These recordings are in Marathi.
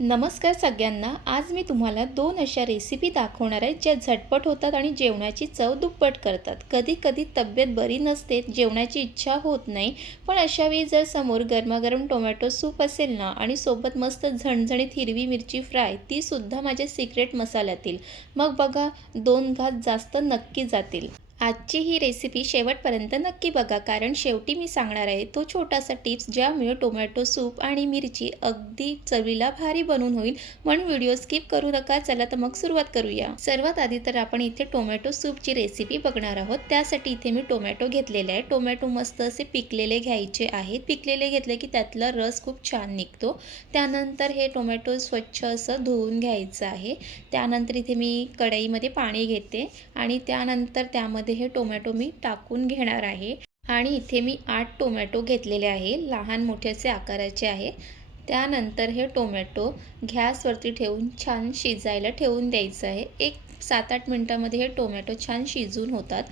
नमस्कार सगळ्यांना. आज मी तुम्हाला 2 अशा रेसिपी दाखवणार आहे ज्या झटपट होतात आणि जेवणाची चव दुप्पट करतात. कधी-कधी तब्येत बरी नसते, जेवणाची इच्छा होत नाही, पण अशावेळी जर समोर गरमागरम टोमॅटो सूप असेल ना आणि सोबत मस्त झणझणीत हिरवी मिरची फ्राय, ती सुद्धा माझ्या सिक्रेट मसाल्यातील, मग बघा 2 घास जास्त नक्की जातील. आजची ही रेसिपी शेवटपर्यंत नक्की बघा, कारण शेवटी मी सांगणार आहे तो छोटासा टिप्स ज्यामुळे टोमॅटो सूप आणि मिरची अगदी चवीला भारी बनून होईल. म्हणून व्हिडिओ स्किप करू नका. चला तर मग सुरुवात करूया. सर्वात आधी तर आपण इथे टोमॅटो सूपची रेसिपी बघणार आहोत. त्यासाठी इथे मी टोमॅटो घेतलेले आहे. टोमॅटो मस्त असे पिकलेले घ्यायचे आहेत. पिकलेले घेतले की त्यातला रस खूप छान निघतो. त्यानंतर हे टोमॅटो स्वच्छ असं धुवून घ्यायचं आहे. त्यानंतर इथे मी कढईमध्ये पाणी घेते आणि त्यानंतर त्यामध्ये हे टोमॅटो मी टाकून घेणार आहे. आणि इथे मी 8 टोमॅटो घेतलेले आहे, लहान मोठे असे आकाराचे आहे. त्यानंतर हे टोमॅटो गॅसवरती ठेवून छान शिजायला ठेवून द्यायचं आहे. एक 7-8 मिनटामध्ये हे टोमॅटो छान शिजून होतात.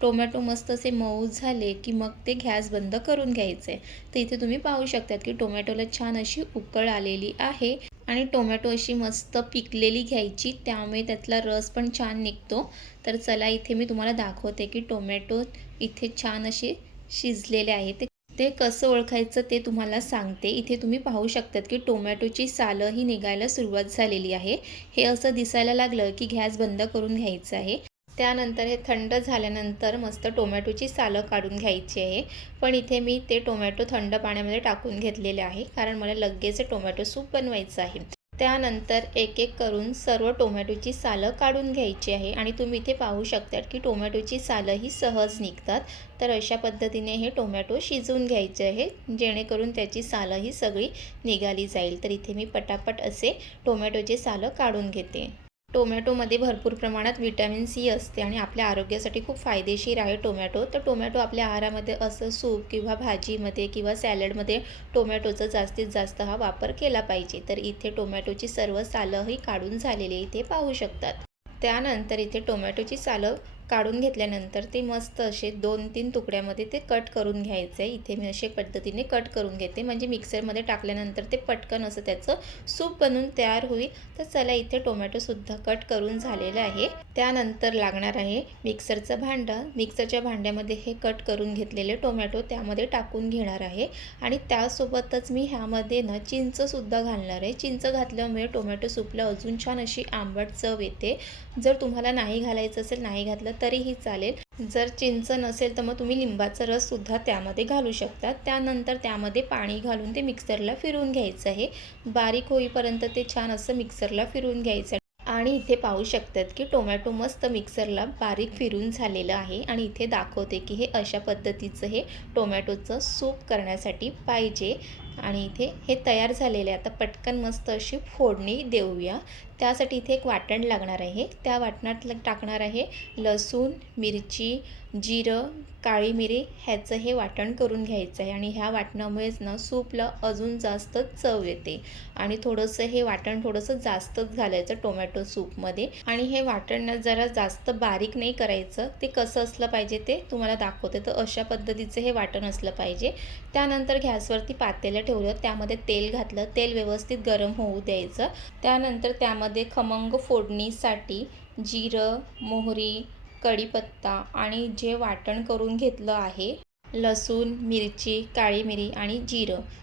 टोमॅटो मस्त असे मऊ झाले की मग ते गॅस बंद करून घ्यायचे. तर इथे तुम्ही पाहू शकतात की टोमॅटोला छान अशी उकळ आलेली आहे आणि टोमॅटो अशी मस्त पिकलेली घ्यायची, त्यामुळे त्यातला रस पण छान निघतो. तर चला इथे मी तुम्हाला दाखवते की टोमॅटो इथे छान असे शिजलेले आहे. ते कसं ओळखायचं ते तुम्हाला सांगते. इथे तुम्ही पाहू शकतात की टोमॅटोची सालं ही निघायला सुरुवात झालेली आहे. हे असं दिसायला लागलं की गॅस बंद करून घ्यायचं आहे. त्यानंतर हे थंड झाल्यानंतर मस्त टोमॅटोची सालं काढून घ्यायची आहे. पण इथे मी ते टोमॅटो थंड पाण्यामध्ये टाकून घेतलेले आहे, कारण मला लगेच टोमॅटो सूप बनवायचं आहे. त्यानंतर एक एक करून सर्व टोमॅटोची सालं काढून घ्यायची आहे आणि तुम्ही इथे पाहू शकता की टोमॅटोची सालं ही सहज निघतात. तर अशा पद्धतीने हे टोमॅटो शिजवून घ्यायचे आहे, जेणेकरून त्याची सालं ही सगळी निघाली जाईल. तर इथे मी पटापट असे टोमॅटोचे सालं काढून घेते. टोमॅटोमध्ये भरपूर प्रमाणात व्हिटॅमिन सी असते आणि आपल्या आरोग्यासाठी खूप फायदेशीर आहे टोमॅटो. तर टोमॅटो आपल्या आहारामध्ये असं सूप किंवा भाजीमध्ये किंवा सॅलडमध्ये टोमॅटोचा जास्तीत जास्त हा वापर केला पाहिजे. तर इथे टोमॅटोची सर्व सालंही काढून झालेली इथे पाहू शकतात. त्यानंतर इथे टोमॅटोची सालं काढून घेतल्यानंतर ते मस्त असे 2-3 तुकड्यामध्ये ते कट करून घ्यायचं आहे. इथे मी अशा पद्धतीने कट करून घेते, म्हणजे मिक्सरमध्ये टाकल्यानंतर ते पटकन असं त्याचं सूप बनून तयार होईल. तर चला इथे टोमॅटोसुद्धा कट करून झालेलं आहे. त्यानंतर लागणार आहे मिक्सरचं भांडं. मिक्सरच्या भांड्यामध्ये हे कट करून घेतलेले टोमॅटो त्यामध्ये टाकून घेणार आहे आणि त्यासोबतच मी ह्यामध्ये ना चिंचसुद्धा घालणार आहे. चिंच घातल्यामुळे टोमॅटो सूपला अजून छान अशी आंबट चव येते. जर तुम्हाला नाही घालायचं असेल, नाही घातलं तरीही चालेल. जर चिंच नसेल तर मग तुम्ही लिंबाचा रससुद्धा त्यामध्ये घालू शकता. त्यानंतर त्यामध्ये पाणी घालून ते मिक्सरला फिरवून घ्यायचं आहे. बारीक होईपर्यंत ते छान असं मिक्सरला फिरवून घ्यायचं. आणि इथे पाहू शकतात की टोमॅटो मस्त मिक्सरला बारीक फिरून झालेलं आहे आणि इथे दाखवते की हे अशा पद्धतीचं हे टोमॅटोचं सूप करण्यासाठी पाहिजे. आणि इथे हे तयार झालेले आहे. आता पटकन मस्त अशी फोडणी देऊया. त्यासाठी इथे एक वाटण लागणार आहे. त्या वाटणात टाकणार आहे लसूण, मिरची, जिरं, काळी मिरी, ह्याचं हे वाटण करून घ्यायचं आहे. आणि ह्या वाटणामुळेच ना सूपला अजून जास्त चव येते. आणि थोडंसं हे वाटण थोडंसं जास्तच घालायचं टोमॅटो सूपमध्ये. आणि हे वाटण जरा जास्त बारीक नाही करायचं. ते कसं असलं पाहिजे ते तुम्हाला दाखवते. तर अशा पद्धतीचं हे वाटण असलं पाहिजे. त्यानंतर गॅसवरती पातेलं ठेवलं, त्यामध्ये तेल घातलं. तेल व्यवस्थित गरम होऊ द्यायचं. त्यानंतर त्यामध्ये खमंग फोडणीसाठी जिरं, मोहरी, कढीपत्ता आणि जे वाटण करून घेतलं आहे लसूण, मिरची, काळी मिरी आणि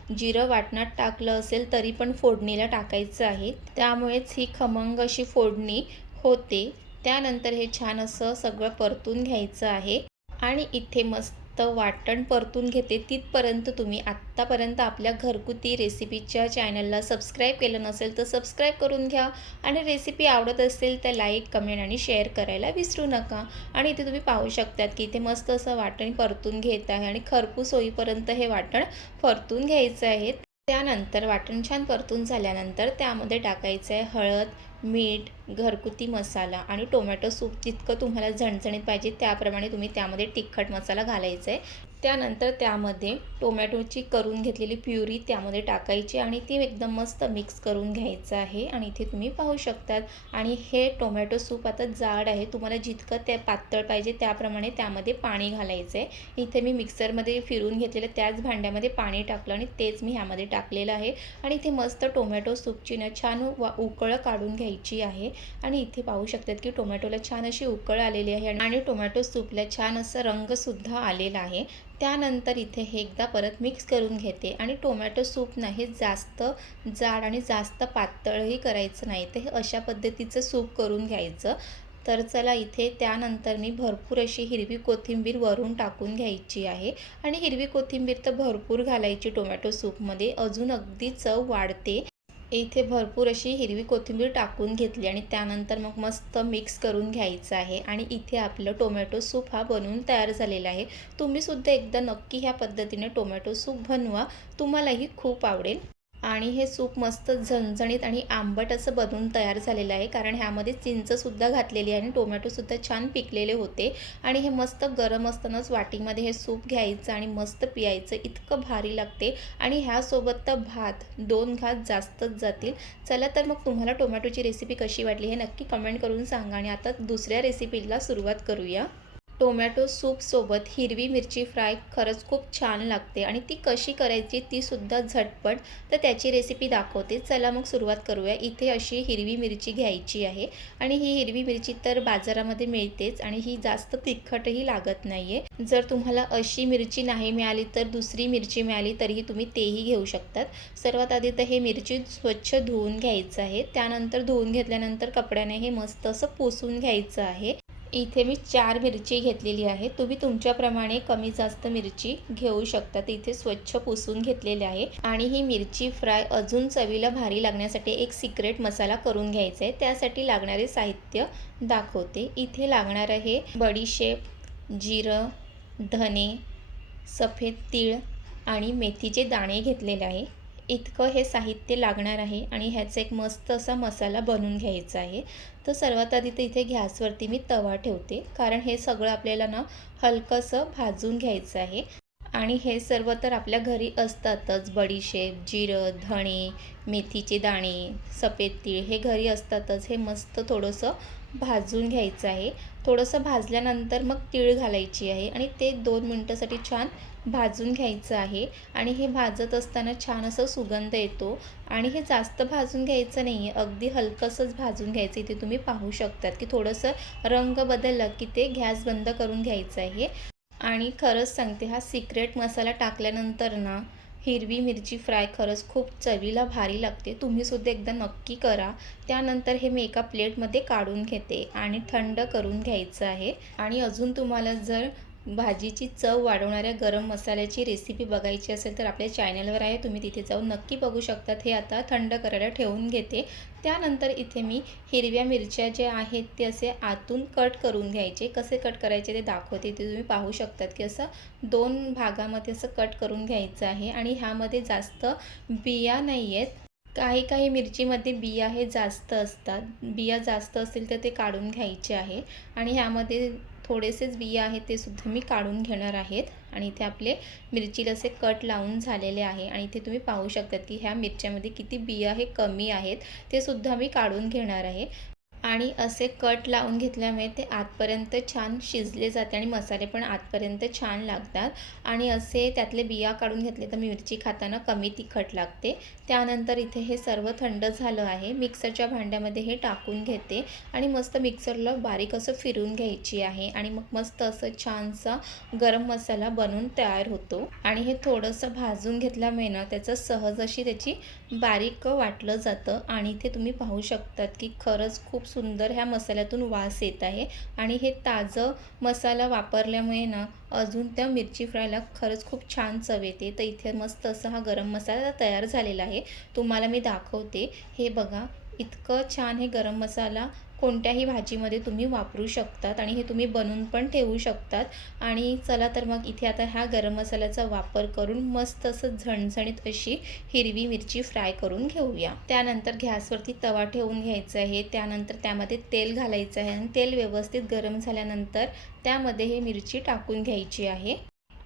जिरं वाटणात टाकलं असेल तरी पण फोडणीला टाकायचं आहे, त्यामुळेच ही खमंग अशी फोडणी होते. त्यानंतर हे छान असं सगळं परतून घ्यायचं आहे. आणि इथे मस्त वाटण परतून घेते तिथपर्यंत तुम्ही आत्तापर्यंत आपल्या घरगुती रेसिपीच्या चॅनलला सबस्क्राईब केलं नसेल तर सबस्क्राईब करून घ्या. आणि रेसिपी आवडत असेल तर लाईक, कमेंट आणि शेअर करायला विसरू नका. आणि इथे तुम्ही पाहू शकतात की इथे मस्त असं वाटण परतून घेत आहे आणि खरपूस होईपर्यंत हे वाटण परतून घ्यायचं आहे. त्यानंतर वाटण छान परतून झाल्यानंतर त्यामध्ये टाकायचं आहे हळद, मीठ, घरगुती मसाला आणि टोमॅटो सूप जितकं तुम्हाला झणझणीत पाहिजे त्याप्रमाणे तुम्ही त्यामध्ये तिखट मसाला घालायचा आहे. त्यानंतर त्यामध्ये टोमॅटोची करून घेतलेली प्युरी त्यामध्ये टाकायची आणि ती एकदम मस्त मिक्स करून घ्यायचं आहे. आणि इथे तुम्ही पाहू शकतात. आणि हे टोमॅटो सूप आता जाड आहे, तुम्हाला जितकं ते पातळ पाहिजे त्याप्रमाणे त्यामध्ये पाणी घालायचं आहे. इथे मी मिक्सरमध्ये फिरून घेतलेलं त्याच भांड्यामध्ये पाणी टाकलं आणि तेच मी ह्यामध्ये टाकलेलं आहे. आणि इथे मस्त टोमॅटो सूपची ना छान उकळ काढून घ्यायची आहे. आणि इथे पाहू शकतात की टोमॅटोला छान अशी उकळ आलेली आहे आणि टोमॅटो सूपला छान असं रंगसुद्धा आलेला आहे. त्यानंतर इथे हे एकदा परत मिक्स करून घेते. आणि टोमॅटो सूप ना हे जास्त जाड आणि जास्त पातळही करायचं नाही, ते अशा पद्धतीचं सूप करून घ्यायचं. तर चला इथे त्यानंतर मी भरपूर अशी हिरवी कोथिंबीर वरून टाकून घ्यायची आहे. आणि हिरवी कोथिंबीर तर भरपूर घालायची टोमॅटो सूपमध्ये, अजून अगदी चव वाढते. इथे भरपूर अशी हिरवी कोथिंबीर टाकून घेतली आणि त्यानंतर मग मस्त मिक्स करून घ्यायचं आहे. आणि इथे आपलं टोमॅटो सूप हा बनवून तयार झालेला आहे. तुम्हीसुद्धा एकदा नक्की ह्या पद्धतीने टोमॅटो सूप बनवा, तुम्हालाही खूप आवडेल. आणि हे सूप मस्त झणझणीत आणि आंबट असं बनवून तयार झालेलं आहे, कारण ह्यामध्ये चिंचसुद्धा घातलेली आहे आणि टोमॅटोसुद्धा छान पिकलेले होते. आणि हे मस्त गरम असतानाच वाटीमध्ये हे सूप घ्यायचं आणि मस्त पियायचं, इतकं भारी लागते. आणि ह्यासोबत तर भात 2 घास जास्तच जातील. चला तर मग तुम्हाला टोमॅटोची रेसिपी कशी वाटली हे नक्की कमेंट करून सांगा. आणि आता दुसऱ्या रेसिपीला सुरुवात करूया. टोमॅटो सूपसोबत हिरवी मिरची फ्राय खरंच खूप छान लागते आणि ती कशी करायची तीसुद्धा झटपट, तर त्याची रेसिपी दाखवते. चला मग सुरुवात करूया. इथे अशी हिरवी मिरची घ्यायची आहे आणि ही हिरवी मिरची तर बाजारामध्ये मिळतेच आणि ही जास्त तिखटही लागत नाही आहे. जर तुम्हाला अशी मिरची नाही मिळाली तर दुसरी मिरची मिळाली तरीही तुम्ही तेही घेऊ शकतात. सर्वात आधी तर हे मिरची स्वच्छ धुवून घ्यायचं आहे. त्यानंतर धुवून घेतल्यानंतर कपड्याने हे मस्त असं पुसून घ्यायचं आहे. इथे मी 4 मिरची घेतलेली आहे, तुम्ही तुमच्याप्रमाणे कमी जास्त मिरची घेऊ शकता. इथे स्वच्छ पुसून घेतलेले आहे. आणि ही मिरची फ्राय अजून चवीला भारी लागण्यासाठी एक सिक्रेट मसाला करून घ्यायचा आहे. त्यासाठी लागणारे साहित्य दाखवते. इथे लागणार आहे बडीशेप, जिरं, धने, सफेद तीळ आणि मेथीचे दाणे घेतलेले आहे. इतकं हे साहित्य लागणार आहे आणि ह्याचा एक मस्त असा मसाला बनवून घ्यायचा आहे. तर सर्वात आधी तर इथे गॅसवरती मी तवा ठेवते, कारण हे सगळं आपल्याला ना हलकंसं भाजून घ्यायचं आहे. आणि हे सर्व तर आपल्या घरी असतातच, बडीशेप, जिरं, धणे, मेथीचे दाणे, सफेद तीळ हे घरी असतातच. हे मस्त थोडंसं भाजून घ्यायचं आहे. थोडंसं भाजल्यानंतर मग तीळ घालायची आहे आणि ते 2 मिनटासाठी छान भाजून घ्यायचं आहे. आणि हे भाजत असताना छान असं सुगंध येतो. आणि हे जास्त भाजून घ्यायचं नाही आहे, अगदी हलकंसंच भाजून घ्यायचं. इथे तुम्ही पाहू शकतात की थोडंसं रंग बदलला की ते गॅस बंद करून घ्यायचं आहे. आणि खरंच सांगते, हा सिक्रेट मसाला टाकल्यानंतर ना हिरवी मिरची फ्राय खरंच खूप चवीला भारी लागते. तुम्हीसुद्धा एकदा नक्की करा. त्यानंतर हे मी एका प्लेटमध्ये काढून घेते आणि थंड करून घ्यायचं आहे. आणि अजून तुम्हाला जर भाजीची चव वाढवणाऱ्या गरम मसाल्याची रेसिपी बघायची असेल तर आपल्या चॅनलवर आहे, तुम्ही तिथे जाऊन नक्की बघू शकतात. हे आता थंड करायला ठेवून घेते. त्यानंतर इथे मी हिरव्या मिरच्या ज्या आहेत ते असे आतून कट करून घ्यायचे. कसे कट करायचे ते दाखवते. ते तुम्ही पाहू शकतात की असं 2 भागामध्ये असं कट करून घ्यायचं आहे. आणि ह्यामध्ये जास्त बिया नाही आहेत. काही मिरचीमध्ये बिया हे जास्त असतात. बिया जास्त असतील तर ते काढून घ्यायचे आहे. आणि ह्यामध्ये थोडेसेच बिया आहेत ते सुद्धा मी काढून घेणार आहेत. आणि इथे आपले मिरचीला असे कट लावून झालेले आहे. आणि इथे तुम्ही पाहू शकतात की ह्या मिरच्यामध्ये किती बिया हे कमी आहेत, ते सुद्धा मी काढून घेणार आहे. आणि असे कट लावून घेतल्यामुळे ते आतपर्यंत छान शिजले जाते आणि मसाले पण आतपर्यंत छान लागतात. आणि असे त्यातले बिया काढून घेतले तर मिरची खाताना कमी तिखट लागते. त्यानंतर इथे हे सर्व थंड झालं आहे. मिक्सरच्या भांड्यामध्ये हे टाकून घेते आणि मस्त मिक्सरला बारीक असं फिरून घ्यायची आहे. आणि मग मस्त असं छानसा गरम मसाला बनवून तयार होतो. आणि हे थोडंसं भाजून घेतल्यामुळे ना त्याचं सहज अशी त्याची बारीक वाटलं जातं. आणि इथे तुम्ही पाहू शकतात की खरंच खूप सुंदर ह्या मसाल्यातून वास येत आहे. आणि हे ताजं मसाला वापरल्यामुळे ना अजून त्या मिरची फ्रायला खरंच खूप छान चव येते. तर इथे मस्त असा हा गरम मसाला तयार झालेला आहे, तुम्हाला मी दाखवते. हे बघा, इतकं छान हे गरम मसाला कोणत्याही भाजीमध्ये तुम्ही वापरू शकतात आणि हे तुम्ही बनवून पण ठेवू शकतात. आणि चला तर मग इथे आता ह्या गरम मसाल्याचा वापर करून मस्त असं झणझणीत अशी हिरवी मिरची फ्राय करून घेऊया. त्यानंतर गॅसवरती तवा ठेवून घ्यायचा आहे. त्यानंतर त्यामध्ये तेल घालायचं आहे आणि तेल व्यवस्थित गरम झाल्यानंतर त्यामध्ये हे मिरची टाकून घ्यायची आहे.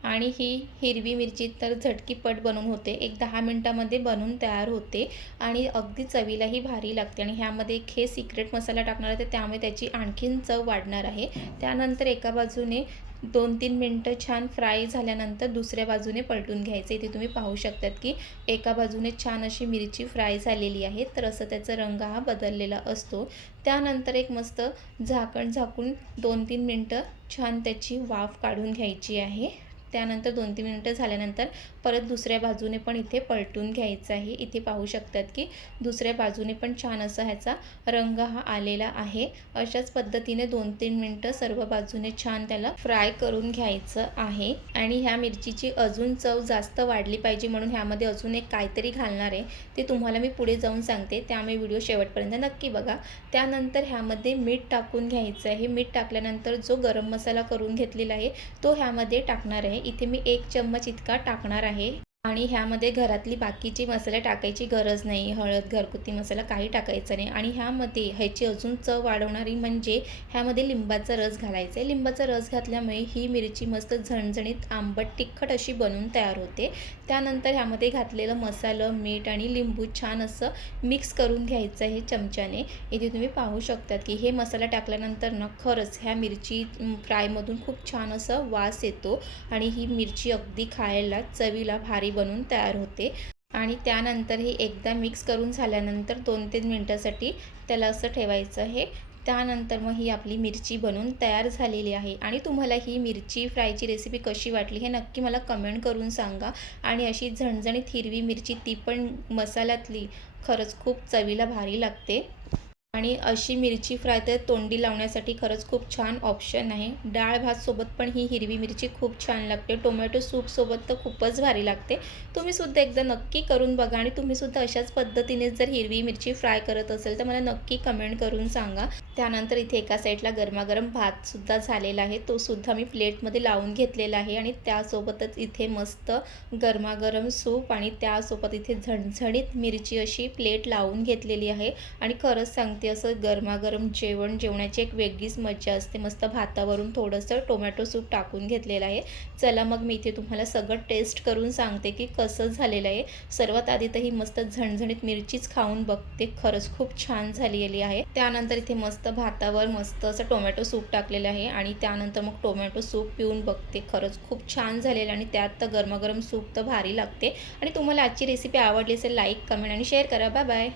आणि ही हिरवी मिरची तर झटकीपट बनवून होते. एक 10 मिनिटामध्ये बनवून तयार होते आणि अगदी चवीलाही भारी लागते. आणि ह्यामध्ये एक हे सिक्रेट मसाला टाकणार आहे, तर त्यामुळे त्याची आणखीन चव वाढणार आहे. त्यानंतर एका बाजूने 2-3 मिनटं छान फ्राय झाल्यानंतर दुसऱ्या बाजूने पलटून घ्यायचं. इथे तुम्ही पाहू शकतात की एका बाजूने छान अशी मिरची फ्राय झालेली आहे, तर असं त्याचा रंग हा बदललेला असतो. त्यानंतर एक मस्त झाकण झाकून 2-3 मिनटं छान त्याची वाफ काढून घ्यायची आहे. त्यानंतर 2-3 मिनिटं झाल्यानंतर परत दुसऱ्या बाजूने पण इथे पलटून घ्यायचं आहे. इथे पाहू शकतात की दुसऱ्या बाजूने पण छान असा ह्याचा रंग हा आलेला आहे. अशाच पद्धतीने 2-3 मिनिटं सर्व बाजूने छान त्याला फ्राय करून घ्यायचं आहे. आणि ह्या मिरचीची अजून चव जास्त वाढली पाहिजे म्हणून ह्यामध्ये अजून एक काहीतरी घालणार आहे, ते तुम्हाला मी पुढे जाऊन सांगते. त्यामुळे व्हिडिओ शेवटपर्यंत नक्की बघा. त्यानंतर ह्यामध्ये मीठ टाकून घ्यायचं आहे. मीठ टाकल्यानंतर जो गरम मसाला करून घेतलेला आहे तो ह्यामध्ये टाकणार आहे. इथे मी 1 चम्मच इतका टाकणार आहे. आणि ह्यामध्ये घरातली बाकीची मसाले टाकायची गरज नाही. हळद, घरगुती मसाला काही टाकायचा नाही. आणि ह्यामध्ये ह्याची अजून चव वाढवणारी म्हणजे ह्यामध्ये लिंबाचा रस घालायचा आहे. लिंबाचा रस घातल्यामुळे ही मिरची मस्त झणझणीत आंबट तिखट अशी बनून तयार होते. त्यानंतर ह्यामध्ये घातलेलं मसालं, मीठ आणि लिंबू छान असं मिक्स करून घ्यायचं आहे चमच्याने. इथे तुम्ही पाहू शकतात की हे मसाला टाकल्यानंतर ना खरंच ह्या मिरची फ्रायमधून खूप छान असं वास येतो आणि ही मिरची अगदी खायला चवीला भारी बनून तयार होते. आणि त्यानंतर हे एकदा मिक्स करून झाल्यानंतर 2-3 मिनिटासाठी त्याला असं ठेवायचं आहे. त्यानंतर मग ही आपली मिरची बनून तयार झालेली आहे. आणि तुम्हाला ही मिरची फ्रायची रेसिपी कशी वाटली हे नक्की मला कमेंट करून सांगा. आणि अशी झणझणीत हिरवी मिरची ती पण मसाल्यातली खरंच खूप चवीला भारी लागते. आणि अशी मिरची फ्राय तर तोंडी लावण्यासाठी खरंच खूप छान ऑप्शन आहे. डाळ भातसोबत पण ही हिरवी मिरची खूप छान लागते. टोमॅटो सूपसोबत तर खूपच भारी लागते. तुम्हीसुद्धा एकदा नक्की करून बघा. आणि तुम्हीसुद्धा अशाच पद्धतीने जर हिरवी मिरची फ्राय करत असेल तर मला नक्की कमेंट करून सांगा. त्यानंतर इथे एका साईडला गरमागरम भातसुद्धा झालेला आहे. तोसुद्धा मी प्लेटमध्ये लावून घेतलेला आहे. आणि त्यासोबतच इथे मस्त गरमागरम सूप आणि त्यासोबत इथे झणझणीत मिरची अशी प्लेट लावून घेतलेली आहे. आणि खरंच सांगते असं गरमागरम जेवण जेवण्याची एक वेगळीच मजा असते. मस्त भातावरून थोडंसं टोमॅटो सूप टाकून घेतलेलं आहे. चला मग मी इथे तुम्हाला सगळं टेस्ट करून सांगते की कसं झालेलं आहे. सर्वात आधी तर ही मस्त झणझणीत मिरचीच खाऊन बघते. खरंच खूप छान झालेली आहे. त्यानंतर इथे मस्त भातावर मस्त असं टोमॅटो सूप टाकलेलं आहे. आणि त्यानंतर मग टोमॅटो सूप पिऊन बघते. खरंच खूप छान झालेलं आणि त्यात तर गरमागरम सूप तर भारी लागते. आणि तुम्हाला आजची रेसिपी आवडली असेल लाईक, कमेंट आणि शेअर करा. Bye bye.